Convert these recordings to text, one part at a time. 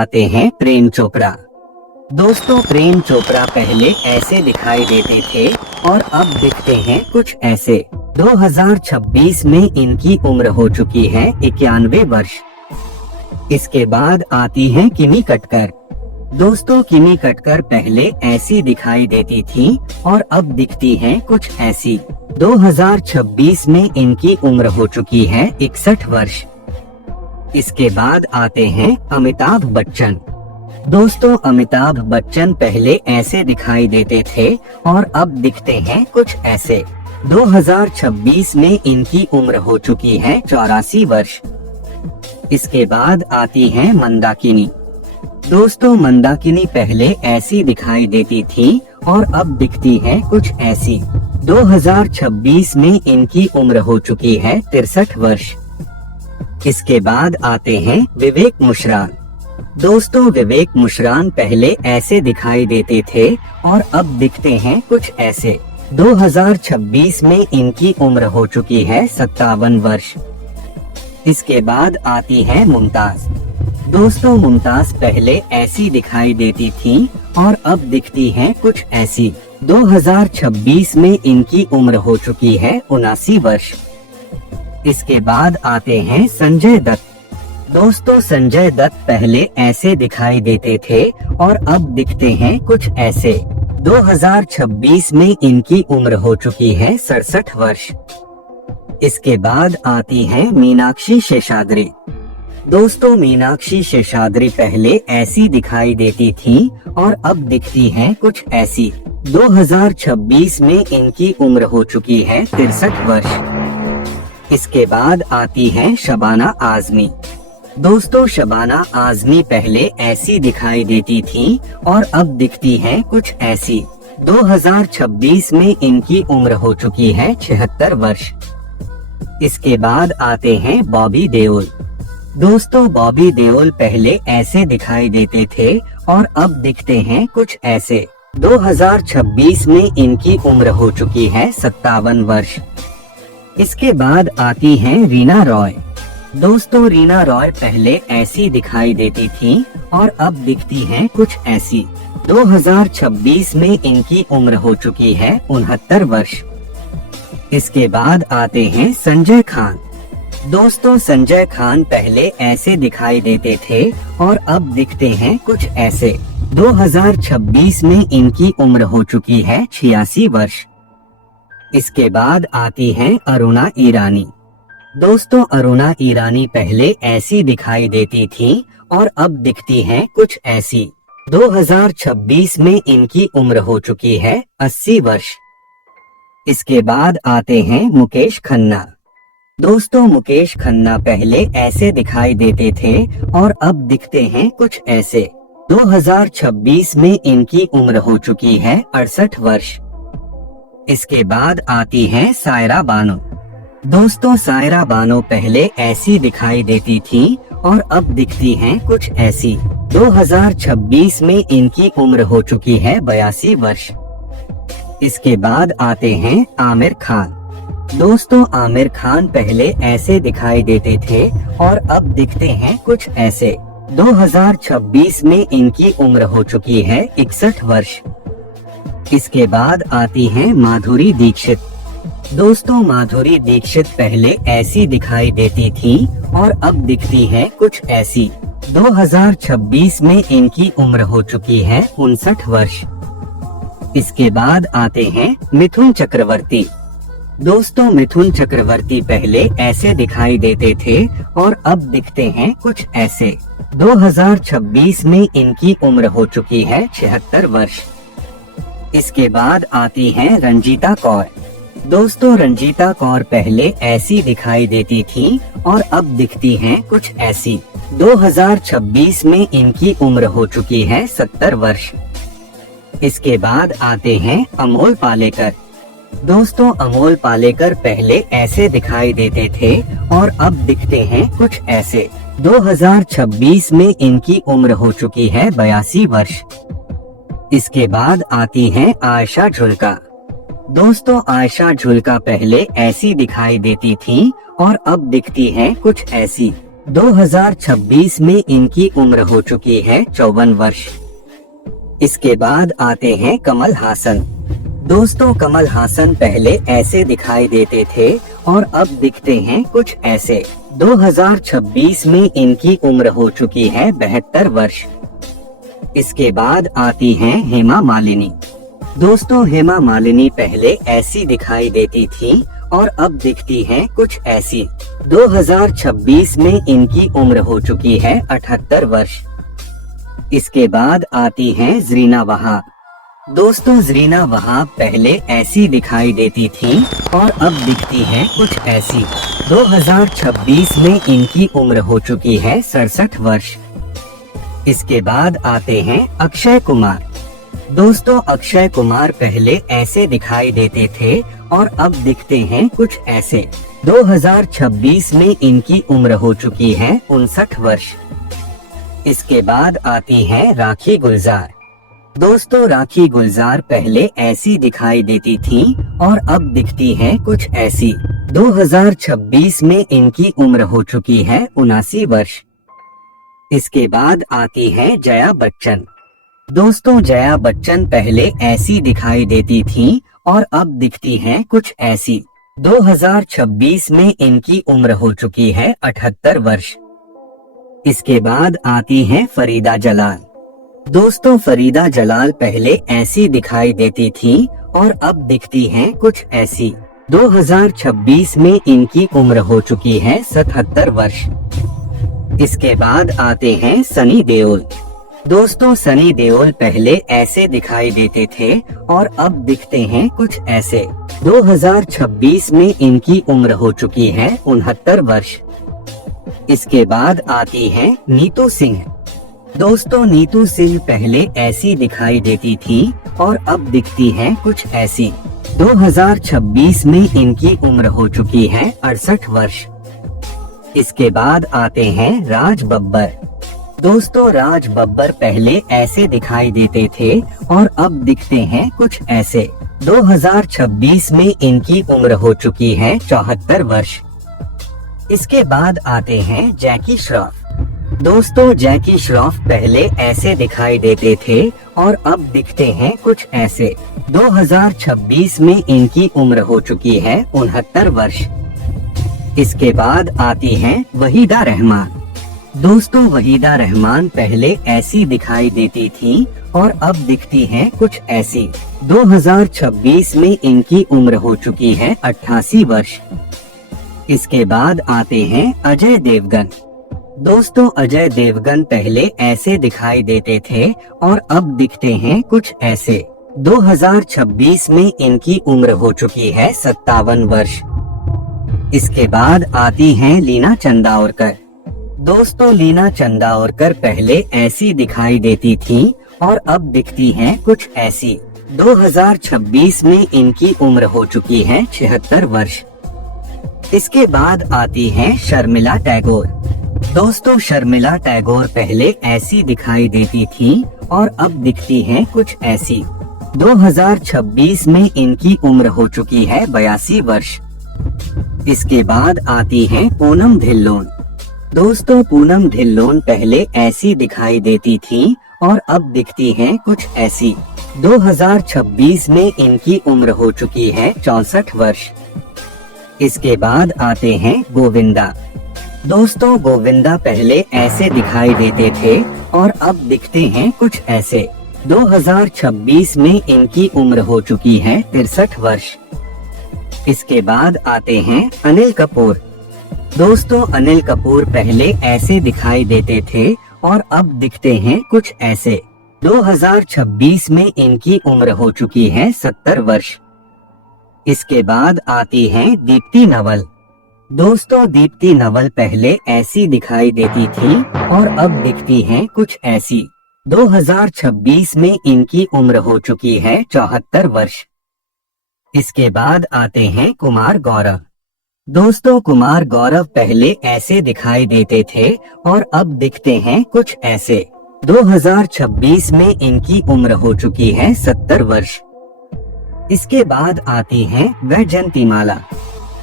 आते हैं प्रेम चोपड़ा। दोस्तों प्रेम चोपड़ा पहले ऐसे दिखाई देते थे और अब दिखते हैं कुछ ऐसे। 2026 में इनकी उम्र हो चुकी है 91 वर्ष। इसके बाद आती है किमी कटकर। दोस्तों किमी कटकर पहले ऐसी दिखाई देती थी और अब दिखती हैं कुछ ऐसी। 2026 में इनकी उम्र हो चुकी है 61 वर्ष। इसके बाद आते हैं अमिताभ बच्चन। दोस्तों अमिताभ बच्चन पहले ऐसे दिखाई देते थे और अब दिखते हैं कुछ ऐसे। 2026 में इनकी उम्र हो चुकी है 84 वर्ष। इसके बाद आती है मंदाकिनी। दोस्तों मंदाकिनी पहले ऐसी दिखाई देती थी और अब दिखती है कुछ ऐसी। 2026 में इनकी उम्र हो चुकी है 63 वर्ष। इसके बाद आते हैं विवेक मुशरान। दोस्तों विवेक मुशरान पहले ऐसे दिखाई देते थे और अब दिखते हैं कुछ ऐसे। 2026 में इनकी उम्र हो चुकी है 57 वर्ष। इसके बाद आती है मुमताज। दोस्तों मुमताज पहले ऐसी दिखाई देती थी और अब दिखती हैं कुछ ऐसी। 2026 में इनकी उम्र हो चुकी है 79 वर्ष। इसके बाद आते हैं संजय दत्त। दोस्तों संजय दत्त पहले ऐसे दिखाई देते थे और अब दिखते हैं कुछ ऐसे। 2026 में इनकी उम्र हो चुकी है 67 वर्ष। इसके बाद आती है मीनाक्षी शेषाद्री। दोस्तों मीनाक्षी शेषाद्री पहले ऐसी दिखाई देती थी और अब दिखती हैं कुछ ऐसी। 2026 में इनकी उम्र हो चुकी है 63 वर्ष। इसके बाद आती है शबाना आजमी। दोस्तों शबाना आजमी पहले ऐसी दिखाई देती थी और अब दिखती हैं कुछ ऐसी। 2026 में इनकी उम्र हो चुकी है 76 वर्ष। इसके बाद आते हैं बॉबी देओल। दोस्तों बॉबी देओल पहले ऐसे दिखाई देते थे और अब दिखते हैं कुछ ऐसे। 2026 में इनकी उम्र हो चुकी है 57 वर्ष। इसके बाद आती हैं रीना रॉय। दोस्तों रीना रॉय पहले ऐसी दिखाई देती थी और अब दिखती हैं कुछ ऐसी। 2026 में इनकी उम्र हो चुकी है 69 वर्ष। इसके बाद आते हैं संजय खान। दोस्तों संजय खान पहले ऐसे दिखाई देते थे और अब दिखते हैं कुछ ऐसे। 2026 में इनकी उम्र हो चुकी है 86 वर्ष। इसके बाद आती हैं अरुणा ईरानी। दोस्तों अरुणा ईरानी पहले ऐसी दिखाई देती थी और अब दिखती हैं कुछ ऐसी। 2026 में इनकी उम्र हो चुकी है 80 वर्ष। इसके बाद आते हैं मुकेश खन्ना। दोस्तों मुकेश खन्ना पहले ऐसे दिखाई देते थे और अब दिखते हैं कुछ ऐसे। 2026 में इनकी उम्र हो चुकी है 68 वर्ष। इसके बाद आती हैं सायरा बानो। दोस्तों सायरा बानो पहले ऐसी दिखाई देती थी और अब दिखती हैं कुछ ऐसी। 2026 में इनकी उम्र हो चुकी है 82 वर्ष। इसके बाद आते हैं आमिर खान। दोस्तों आमिर खान पहले ऐसे दिखाई देते थे और अब दिखते हैं कुछ ऐसे। 2026 में इनकी उम्र हो चुकी है 61 वर्ष। इसके बाद आती हैं माधुरी दीक्षित। दोस्तों माधुरी दीक्षित पहले ऐसी दिखाई देती थी और अब दिखती हैं कुछ ऐसी। 2026 में इनकी उम्र हो चुकी है 59 वर्ष। इसके बाद आते हैं मिथुन चक्रवर्ती। दोस्तों मिथुन चक्रवर्ती पहले ऐसे दिखाई देते थे और अब दिखते हैं कुछ ऐसे। 2026 में इनकी उम्र हो चुकी है 76 वर्ष। इसके बाद आती हैं रंजीता कौर। दोस्तों रंजीता कौर पहले ऐसी दिखाई देती थी और अब दिखती हैं कुछ ऐसी। 2026 में इनकी उम्र हो चुकी है 70 वर्ष। इसके बाद आते हैं अमोल पालेकर। दोस्तों अमोल पालेकर पहले ऐसे दिखाई देते थे और अब दिखते हैं कुछ ऐसे। 2026 में इनकी उम्र हो चुकी है 82 वर्ष। इसके बाद आती हैं आयशा झुल्का। दोस्तों आयशा झुल्का पहले ऐसी दिखाई देती थी और अब दिखती हैं कुछ ऐसी। 2026 में इनकी उम्र हो चुकी है 54 वर्ष। इसके बाद आते हैं कमल हासन। दोस्तों कमल हासन पहले ऐसे दिखाई देते थे और अब दिखते हैं कुछ ऐसे। 2026 में इनकी उम्र हो चुकी है 72 वर्ष। इसके बाद आती हैं हेमा मालिनी। दोस्तों हेमा मालिनी पहले ऐसी दिखाई देती थी और अब दिखती हैं कुछ ऐसी। 2026 में इनकी उम्र हो चुकी है 78 वर्ष। इसके बाद आती हैं ज़रीना वहाब। दोस्तों ज़रीना वहाब पहले ऐसी दिखाई देती थी और अब दिखती हैं कुछ ऐसी। 2026 में इनकी उम्र हो चुकी है 67 वर्ष। इसके बाद आते हैं अक्षय कुमार। दोस्तों अक्षय कुमार पहले ऐसे दिखाई देते थे और अब दिखते हैं कुछ ऐसे। 2026 में इनकी उम्र हो चुकी है 59 वर्ष। इसके बाद आती हैं राखी गुलजार। दोस्तों राखी गुलजार पहले ऐसी दिखाई देती थी और अब दिखती हैं कुछ ऐसी। 2026 में इनकी उम्र हो चुकी है 79 वर्ष। इसके बाद आती है जया बच्चन। दोस्तों जया बच्चन पहले ऐसी दिखाई देती थी और अब दिखती हैं कुछ ऐसी। 2026 में इनकी उम्र हो चुकी है 78 वर्ष। इसके बाद आती हैं फरीदा जलाल। दोस्तों फरीदा जलाल पहले ऐसी दिखाई देती थी और अब दिखती हैं कुछ ऐसी। 2026 में इनकी उम्र हो चुकी है 77 वर्ष। इसके बाद आते हैं सनी देओल। दोस्तों सनी देओल पहले ऐसे दिखाई देते थे और अब दिखते हैं कुछ ऐसे। 2026 में इनकी उम्र हो चुकी है 69 वर्ष। इसके बाद आती है नीतू सिंह। दोस्तों नीतू सिंह पहले ऐसी दिखाई देती थी और अब दिखती हैं कुछ ऐसी। 2026 में इनकी उम्र हो चुकी है 68 वर्ष। इसके बाद आते हैं राज बब्बर। दोस्तों राज बब्बर पहले ऐसे दिखाई देते थे और अब दिखते हैं कुछ ऐसे। 2026 में इनकी उम्र हो चुकी है 74 वर्ष। इसके बाद आते हैं जैकी श्रॉफ। दोस्तों जैकी श्रॉफ पहले ऐसे दिखाई देते थे और अब दिखते हैं कुछ ऐसे। 2026 में इनकी उम्र हो चुकी है 69 वर्ष। इसके बाद आती हैं वहीदा रहमान। दोस्तों वहीदा रहमान पहले ऐसी दिखाई देती थी और अब दिखती हैं कुछ ऐसी। 2026 में इनकी उम्र हो चुकी है 88 वर्ष। इसके बाद आते हैं अजय देवगन। दोस्तों अजय देवगन पहले ऐसे दिखाई देते थे और अब दिखते हैं कुछ ऐसे। 2026 में इनकी उम्र हो चुकी है 57 वर्ष। इसके बाद आती हैं लीना चंदावरकर। दोस्तों लीना चंदावरकर पहले ऐसी दिखाई देती थी और अब दिखती हैं कुछ ऐसी। 2026 में इनकी उम्र हो चुकी है 76 वर्ष। इसके बाद आती हैं शर्मिला टैगोर। दोस्तों शर्मिला टैगोर पहले ऐसी दिखाई देती थी और अब दिखती हैं कुछ ऐसी। 2026 में इनकी उम्र हो चुकी है 82 वर्ष। इसके बाद आती हैं पूनम ढिल्लोन। दोस्तों पूनम ढिल्लोन पहले ऐसी दिखाई देती थी और अब दिखती हैं कुछ ऐसी। 2026 में इनकी उम्र हो चुकी है 64 वर्ष। इसके बाद आते हैं गोविंदा। दोस्तों गोविंदा पहले ऐसे दिखाई देते थे और अब दिखते हैं कुछ ऐसे। 2026 में इनकी उम्र हो चुकी है 63 वर्ष। इसके बाद आते हैं अनिल कपूर। दोस्तों अनिल कपूर पहले ऐसे दिखाई देते थे और अब दिखते हैं कुछ ऐसे। 2026 में इनकी उम्र हो चुकी है 70 वर्ष। इसके बाद आती हैं दीप्ति नवल। दोस्तों दीप्ति नवल पहले ऐसी दिखाई देती थी और अब दिखती हैं कुछ ऐसी। 2026 में इनकी उम्र हो चुकी है 74 वर्ष। इसके बाद आते हैं कुमार गौरव। दोस्तों कुमार गौरव पहले ऐसे दिखाई देते थे और अब दिखते हैं कुछ ऐसे। 2026 में इनकी उम्र हो चुकी है 70 वर्ष। इसके बाद आती हैं वैजयंती माला।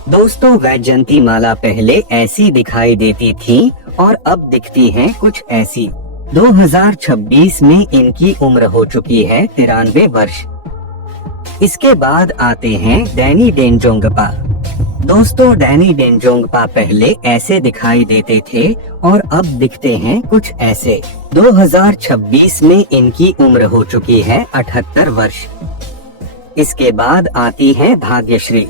दोस्तों वैजयंती माला पहले ऐसी दिखाई देती थी और अब दिखती हैं कुछ ऐसी। 2026 में इनकी उम्र हो चुकी है 93 वर्ष। इसके बाद आते हैं डैनी डेंजोंगपा। दोस्तों, डैनी डेंजोंगपा पहले ऐसे दिखाई देते थे और अब दिखते हैं कुछ ऐसे। 2026 में इनकी उम्र हो चुकी है 78 वर्ष। इसके बाद आती है भाग्यश्री।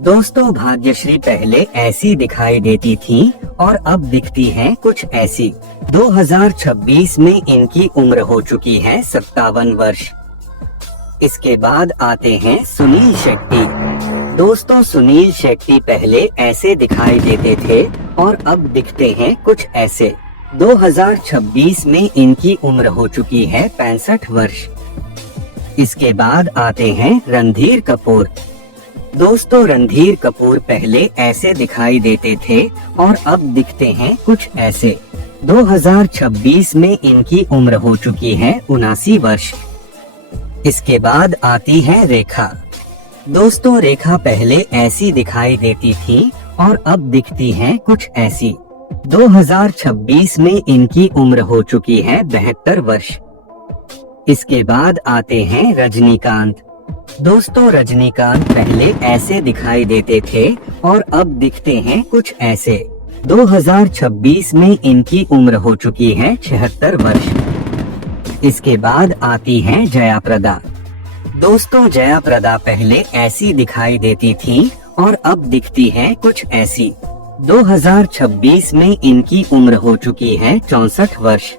दोस्तों, भाग्यश्री पहले ऐसी दिखाई देती थी और अब दिखती हैं कुछ ऐसी। 2026 में इनकी उम्र हो चुकी है 57 वर्ष। इसके बाद आते हैं सुनील शेट्टी। दोस्तों, सुनील शेट्टी पहले ऐसे दिखाई देते थे और अब दिखते हैं कुछ ऐसे। 2026 में इनकी उम्र हो चुकी है 65 वर्ष। इसके बाद आते हैं रणधीर कपूर। दोस्तों, रणधीर कपूर पहले ऐसे दिखाई देते थे और अब दिखते हैं कुछ ऐसे। 2026 में इनकी उम्र हो चुकी है 79 वर्ष। इसके बाद आती है रेखा। दोस्तों, रेखा पहले ऐसी दिखाई देती थी और अब दिखती हैं कुछ ऐसी। 2026 में इनकी उम्र हो चुकी है 72 वर्ष। इसके बाद आते हैं रजनीकांत। दोस्तों, रजनीकांत पहले ऐसे दिखाई देते थे और अब दिखते हैं कुछ ऐसे। 2026 में इनकी उम्र हो चुकी है 76 वर्ष। इसके बाद आती हैं जया प्रदा। दोस्तों, जया प्रदा पहले ऐसी दिखाई देती थी और अब दिखती हैं कुछ ऐसी। 2026 में इनकी उम्र हो चुकी है 64 वर्ष।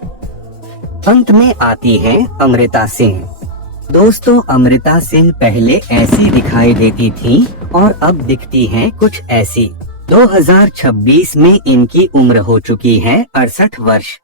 अंत में आती है अमृता सिंह। दोस्तों, अमृता सिंह पहले ऐसी दिखाई देती थी और अब दिखती हैं कुछ ऐसी। 2026 में इनकी उम्र हो चुकी है 68 वर्ष।